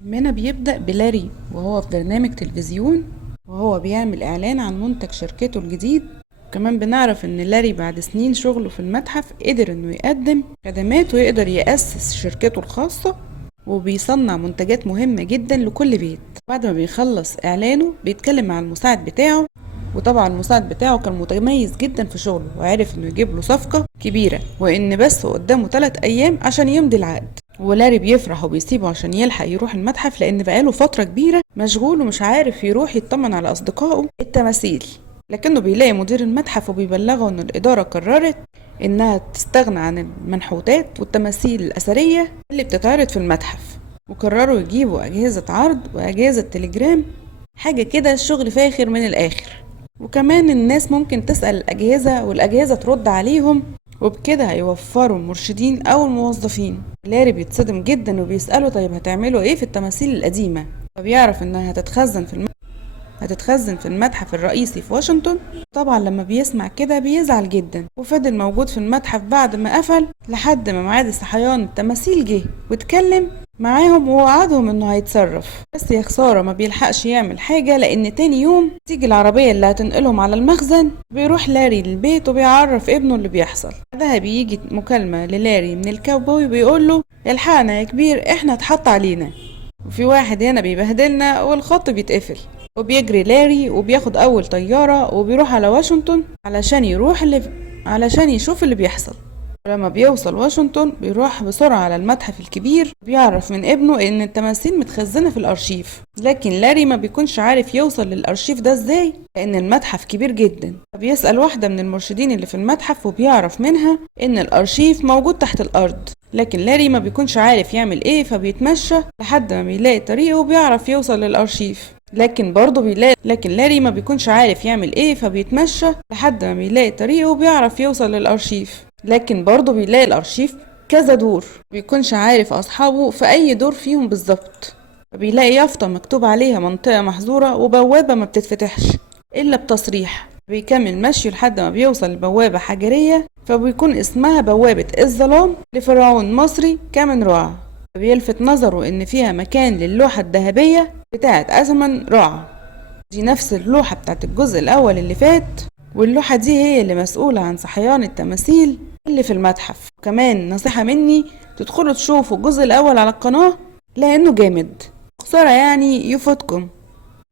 فيلمنا بيبدأ بلاري وهو في برنامج تلفزيون، وهو بيعمل إعلان عن منتج شركته الجديد. كمان بنعرف إن لاري بعد سنين شغله في المتحف قدر إنه يقدم خدمات ويقدر يأسس شركته الخاصة، وبيصنع منتجات مهمة جدا لكل بيت. بعد ما بيخلص إعلانه بيتكلم مع المساعد بتاعه، وطبعا المساعد بتاعه كان متميز جدا في شغله وعرف إنه يجيب له صفقة كبيرة، وإن بس قدامه 3 أيام عشان يمضي العقد. ولاري بيفرح وبيسيبه عشان يلحق يروح المتحف، لأن بقاله فترة كبيرة مشغول ومش عارف يروح يطمن على أصدقائه التماثيل. لكنه بيلاقي مدير المتحف وبيبلغه إن الإدارة قررت إنها تستغنى عن المنحوتات والتماثيل الأثرية اللي بتتعرض في المتحف، وقرروا يجيبوا أجهزة عرض وأجهزة تليجرام، حاجة كده شغل فاخر من الآخر. وكمان الناس ممكن تسأل الأجهزة والأجهزة ترد عليهم، وبكده هيوفروا المرشدين أو الموظفين. لاري بيتصدم جدا وبيسأله طيب هتعملوا ايه في التماثيل القديمة؟ فبيعرف انها هتتخزن في المتحف الرئيسي في واشنطن. طبعا لما بيسمع كده بيزعل جدا، وفضل موجود في المتحف بعد ما قفل لحد ما ميعاد صحيان التماثيل جه، واتكلم معاهم ووعدهم انه هيتصرف. بس يا خسارة ما بيلحقش يعمل حاجة، لان تاني يوم تيجي العربية اللي هتنقلهم على المخزن. بيروح لاري للبيت وبيعرف ابنه اللي بيحصل. بعدها بيجي مكالمة للاري من الكاوبوي بيقول له الحقنا يا كبير، احنا اتحط علينا وفي واحد هنا بيبهدلنا والخط بيتقفل. وبيجري لاري وبياخد اول طيارة وبيروح على واشنطن علشان يشوف اللي بيحصل. ولما بيوصل واشنطن بيروح بسرعة على المتحف الكبير، بيعرف من ابنه ان التماثيل متخزنة في الارشيف. لكن لاري ما بيكونش عارف يوصل للارشيف ده ازاي، لان المتحف كبير جدا. فبيسأل واحدة من المرشدين اللي في المتحف وبيعرف منها ان الارشيف موجود تحت الارض. لكن لاري ما بيكونش عارف يعمل ايه، فبيتمشى لحد ما بيلاقي طريقه وبيعرف يوصل للارشيف. لكن لاري ما بيكونش عارف يعمل ايه، فبيتمشى لحد ما بيلاقي طريقه وبيعرف يوصل للارشيف. لكن برضه بيلاقي الارشيف كذا دور، بيكونش عارف اصحابه في اي دور فيهم بالظبط. فبيلاقي يافطة مكتوب عليها منطقة محظورة وبوابة ما بتتفتحش الا بتصريح. بيكمل مشي لحد ما بيوصل لبوابة حجرية، فبيكون اسمها بوابة الظلام لفرعون مصري كامن رع. فبيلفت نظره ان فيها مكان للوحة الذهبية بتاعة أزمن رع. دي نفس اللوحة بتاعة الجزء الأول اللي فات، واللوحة دي هي اللي مسؤولة عن صحيان التماثيل اللي في المتحف. وكمان نصيحة مني تدخلوا تشوفوا الجزء الأول على القناة لأنه جامد، خسارة يعني يفوتكم.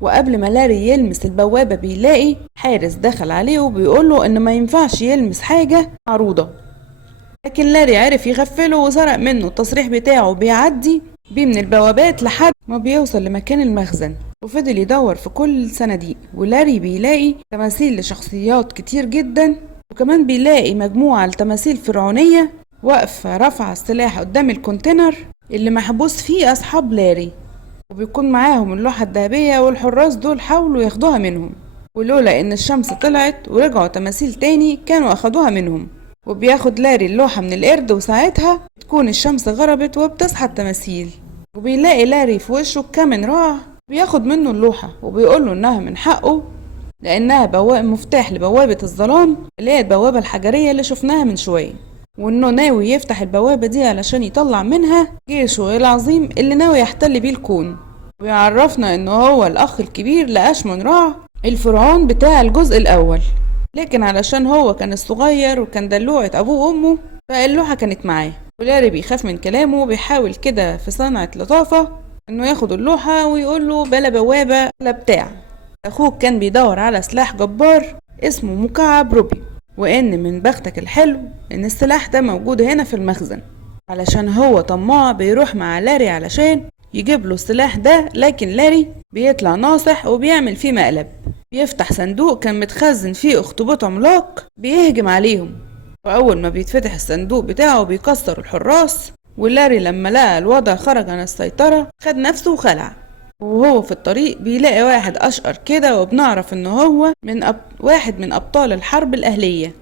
وقبل ما لاري يلمس البوابة بيلاقي حارس دخل عليه وبيقوله إن ما ينفعش يلمس حاجة معروضة. لكن لاري عرف يغفله وسرق منه التصريح بتاعه، وبيعدي بيه من البوابات لحد ما بيوصل لمكان المخزن. وفضل يدور في كل صناديق، ولاري بيلاقي تماثيل لشخصيات كتير جدا، وكمان بيلاقي مجموعة لتماثيل فرعونية واقفة رافعة السلاح قدام الكونتينر اللي محبوس فيه أصحاب لاري، وبيكون معاهم اللوحة الذهبية. والحراس دول حاولوا ياخدوها منهم، ولولا ان الشمس طلعت ورجعوا تماثيل تاني كانوا اخدوها منهم. وبياخد لاري اللوحة من القرد، وساعتها تكون الشمس غربت وبتصحى التماثيل. وبيلاقي لاري في وشه كامن راع، بياخد منه اللوحة وبيقوله انها من حقه، لانها مفتاح لبوابة الظلام اللي هي البوابة الحجرية اللي شفناها من شوية، وانه ناوي يفتح البوابة دي علشان يطلع منها جيشه العظيم اللي ناوي يحتل بيه الكون. ويعرفنا انه هو الاخ الكبير لاشمون رع الفرعون بتاع الجزء الاول. لكن علشان هو كان الصغير وكان دلوعة ابوه وامه، فاللوحة كانت معاه. ولاري بيخاف من كلامه وبيحاول كده في صنعة لطافة انه ياخد اللوحة ويقول له بلا بوابة بلا بتاع. اخوه كان بيدور على سلاح جبار اسمه مكعب روبي، وان من بختك الحلو ان السلاح ده موجود هنا في المخزن. علشان هو طماع بيروح مع لاري علشان يجيب له السلاح ده، لكن لاري بيطلع ناصح وبيعمل فيه مقلب. بيفتح صندوق كان متخزن فيه اخطبوط عملاق بيهجم عليهم، واول ما بيتفتح الصندوق بتاعه بيكسر الحراس. ولاري لما لقى الوضع خرج عن السيطرة خد نفسه وخلع. وهو في الطريق بيلاقي واحد أشقر كده، وبنعرف إنه هو واحد من أبطال الحرب الأهلية،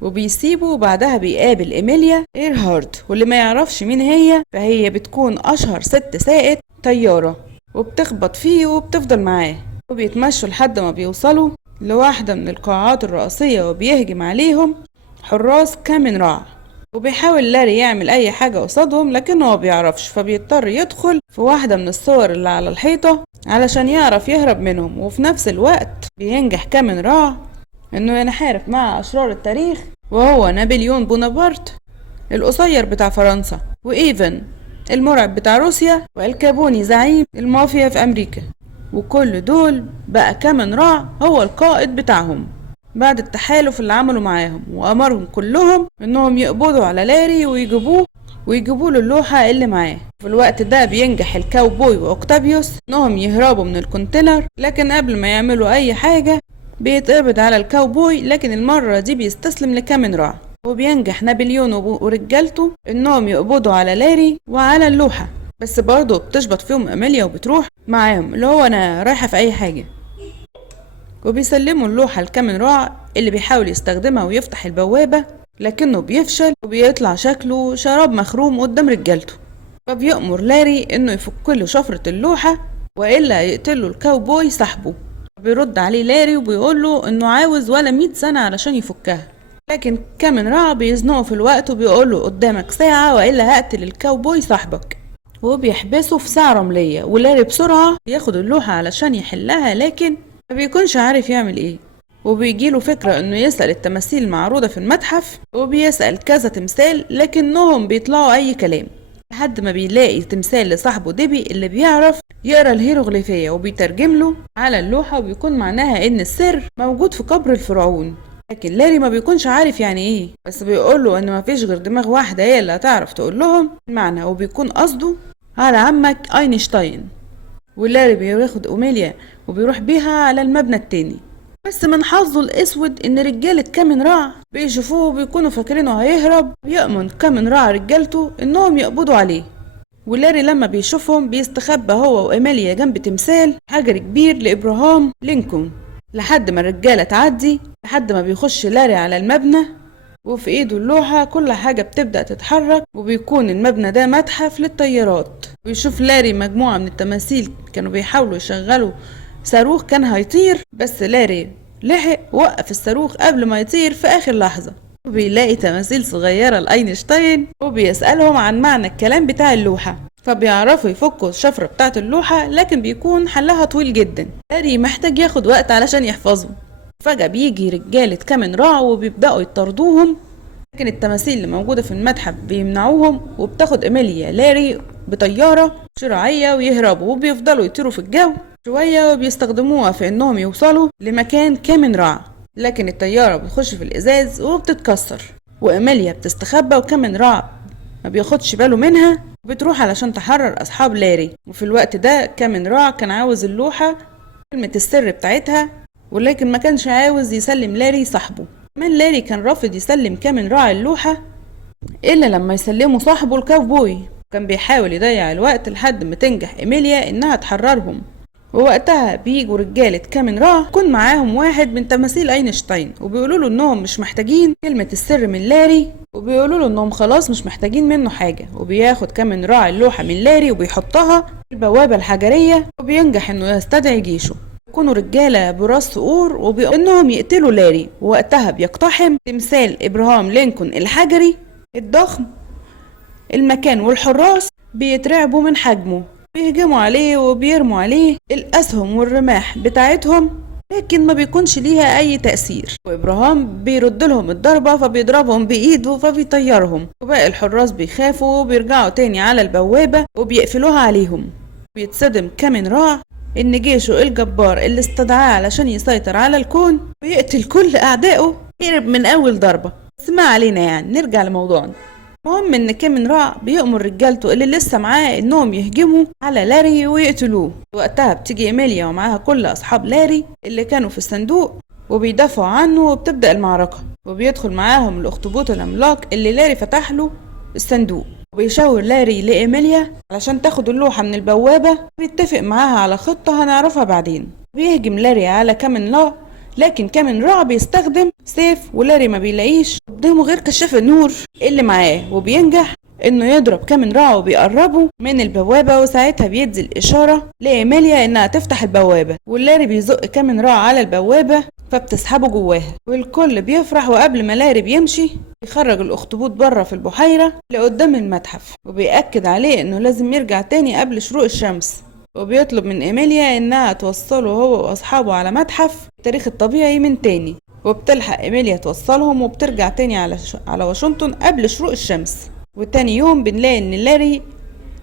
وبيسيبه. وبعدها بيقابل إيميليا إيرهارد، واللي ما يعرفش مين هي فهي بتكون أشهر ست سائق طيارة، وبتخبط فيه وبتفضل معاه. وبيتمشوا لحد ما بيوصلوا لواحدة من القاعات الرئيسية، وبيهجم عليهم حراس كامن راع. وبيحاول لاري يعمل اي حاجة قصادهم لكنه ما بيعرفش، فبيضطر يدخل في واحدة من الصور اللي على الحيطة علشان يعرف يهرب منهم. وفي نفس الوقت بينجح كامن رع انه ينحارب مع اشرار التاريخ، وهو نابليون بونابرت القصير بتاع فرنسا، وايفن المرعب بتاع روسيا، والكابوني زعيم المافيا في امريكا. وكل دول بقى كامن رع هو القائد بتاعهم بعد التحالف اللي عملوا معاهم، وامرهم كلهم انهم يقبضوا على لاري ويجيبوا له اللوحة اللي معاه. في الوقت ده بينجح الكاوبوي واوكتافيوس انهم يهربوا من الكونتينر، لكن قبل ما يعملوا اي حاجة بيتقبض على الكاوبوي، لكن المرة دي بيستسلم لكامن رع. وبينجح نابليون ورجالته انهم يقبضوا على لاري وعلى اللوحة، بس برضه بتشبط فيهم اميليا وبتروح معاهم، اللي هو انا رايحة في اي حاجة. وبيسلموا اللوحة لكامن رع اللي بيحاول يستخدمها ويفتح البوابة، لكنه بيفشل وبيطلع شكله شراب مخروم قدام رجالته. فبيأمر لاري انه يفك له شفرة اللوحة والا يقتله الكاوبوي صاحبه. بيرد عليه لاري وبيقول له انه عاوز ولا 100 سنة علشان يفكها، لكن كامن رع بيزنقه في الوقت وبيقول له قدامك ساعة والا هقتل الكاوبوي صاحبك. وبيحبسه في ساعة رملية، ولاري بسرعة بياخد اللوحة علشان يحلها، لكن ما بيكونش عارف يعمل ايه. وبيجيله فكرة انه يسأل التماثيل المعروضة في المتحف، وبيسأل كذا تمثال لكنهم بيطلعوا اي كلام، لحد ما بيلاقي تمثال لصاحبه ديبي اللي بيعرف يقرا الهيروغليفية وبيترجم له على اللوحة، وبيكون معناها ان السر موجود في قبر الفرعون. لكن لاري ما بيكونش عارف يعني ايه، بس بيقوله ان ما فيش غير دماغ واحدة هي اللي هتعرف تقول لهم المعنى، وبيكون قصده على عمك اينشتاين. ولاري بياخد أميليا وبيروح بيها على المبنى التاني، بس من حظه الاسود ان رجالة كامن رع بيشوفوه وبيكونوا فاكرينه هيهرب. بيأمن كامن رع رجالته انهم يقبضوا عليه، ولاري لما بيشوفهم بيستخبى هو وإيميليا جنب تمثال حجر كبير لإبراهام لينكولن، لحد ما الرجالة تعدي، لحد ما بيخش لاري على المبنى وفي ايده اللوحة. كل حاجة بتبدأ تتحرك، وبيكون المبنى ده متحف للطيارات. ويشوف لاري مجموعة من التماثيل كانوا بيحاولوا يشغلوا صاروخ كان هيطير، بس لاري لحق وقف الصاروخ قبل ما يطير في آخر لحظة. وبيلاقي تماثيل صغيرة لأينشتاين وبيسألهم عن معنى الكلام بتاع اللوحة، فبيعرفوا يفكوا الشفرة بتاعت اللوحة، لكن بيكون حلها طويل جدا. لاري محتاج ياخد وقت علشان يحفظه. فجأة بيجي رجالة كامن رع وبيبدأوا يطاردوهم، لكن التماثيل اللي موجودة في المتحف بيمنعوهم، وبتاخد إيميليا لاري بطيارة شراعية ويهربوا، وبيفضلوا يطيروا في الجو شوية وبيستخدموها في انهم يوصلوا لمكان كامن رع، لكن الطيارة بتخش في الازاز وبتتكسر، وإيميليا بتستخبى وكامن رع ما بياخدش باله منها، وبتروح علشان تحرر اصحاب لاري. وفي الوقت ده كامن رع كان عاوز اللوحة كلمة السر بتاعتها، ولكن ما كانش عاوز يسلم لاري صاحبه. من لاري كان رافض يسلم كامن رع اللوحة الا لما يسلمه صاحبه الكاوبوي. كان بيحاول يضيع الوقت لحد ما تنجح إيميليا انها تحررهم، ووقتها بيجوا رجالة كامن رع يكون معاهم واحد من تماثيل اينشتاين، وبيقولوا له انهم مش محتاجين كلمة السر من لاري، وبيقولوا له انهم خلاص مش محتاجين منه حاجة. وبياخد كامن رع اللوحة من لاري وبيحطها في البوابة الحجرية، وبينجح انه يستدعي جيشه. يكونوا رجالة براس صقور وبانهم يقتلوا لاري، ووقتها بيقتحم تمثال ابراهام لينكولن الحجري الضخم المكان، والحراس بيترعبوا من حجمه، بيهجموا عليه وبيرموا عليه الأسهم والرماح بتاعتهم، لكن ما بيكونش ليها أي تأثير. وإبراهام بيرد لهم الضربة فبيضربهم بإيده فبيطيرهم، وباقي الحراس بيخافوا وبيرجعوا تاني على البوابة وبيقفلوها عليهم. بيتصدم كامن رع إن جيشه الجبار اللي استدعاه علشان يسيطر على الكون ويقتل كل أعدائه هرب من أول ضربة. بس ما علينا، يعني نرجع لموضوعنا. المهم ان كامن رع بيأمر رجالته اللي لسه معاه انهم يهجموا على لاري ويقتلوه. وقتها بتيجي إيميليا ومعاها كل اصحاب لاري اللي كانوا في الصندوق وبيدافعوا عنه، وبتبدأ المعركة. وبيدخل معاهم الاخطبوط العملاق اللي لاري فتح له الصندوق، وبيشاور لاري لإيميليا علشان تاخد اللوحة من البوابة، وبيتفق معاها على خطة هنعرفها بعدين. بيهجم لاري على كامن رع، لكن كامن رع بيستخدم سيف، ولاري ما بيلاقيش قدامه غير كشاف النور اللي معاه، وبينجح انه يضرب كامن رع وبيقربه من البوابة. وساعتها بيدي الاشارة لإيميليا انها تفتح البوابة، واللاري بيزق كامن رع على البوابة فبتسحبه جواها، والكل بيفرح. وقبل ما لاري بيمشي بيخرج الأخطبوط بره في البحيرة اللي قدام المتحف، وبيأكد عليه إنه لازم يرجع تاني قبل شروق الشمس، وبيطلب من إيميليا إنها توصله هو وأصحابه على متحف التاريخ الطبيعي من تاني. وبتلحق إيميليا توصلهم وبترجع تاني على واشنطن قبل شروق الشمس. وتاني يوم بنلاقي إن لاري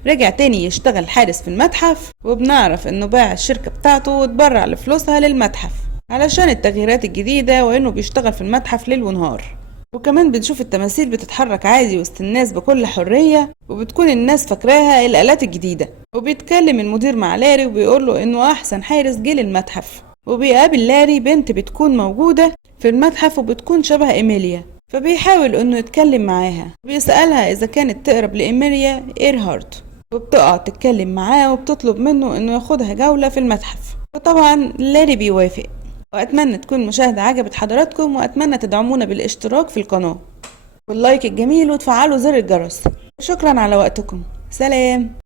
رجع تاني يشتغل حارس في المتحف، وبنعرف إنه باع الشركة بتاعته واتبرع لفلوسها للمتحف علشان التغييرات الجديدة، وإنه بيشتغل في المتحف ليل ونهار. وكمان بنشوف التماثيل بتتحرك عادي وسط الناس بكل حرية، وبتكون الناس فاكراها الآلات الجديدة. وبيتكلم المدير مع لاري وبيقوله إنه أحسن حارس جه للمتحف. وبيقابل لاري بنت بتكون موجودة في المتحف وبتكون شبه إيميليا، فبيحاول إنه يتكلم معاها، بيسألها إذا كانت تقرب لإيميليا إيرهارت، وبتقع تتكلم معاه وبتطلب منه إنه ياخدها جولة في المتحف. وطبعا لاري بيوافق. وأتمنى تكون المشاهدة عجبت حضراتكم، وأتمنى تدعمونا بالاشتراك في القناة واللايك الجميل وتفعلوا زر الجرس. شكرا على وقتكم. سلام.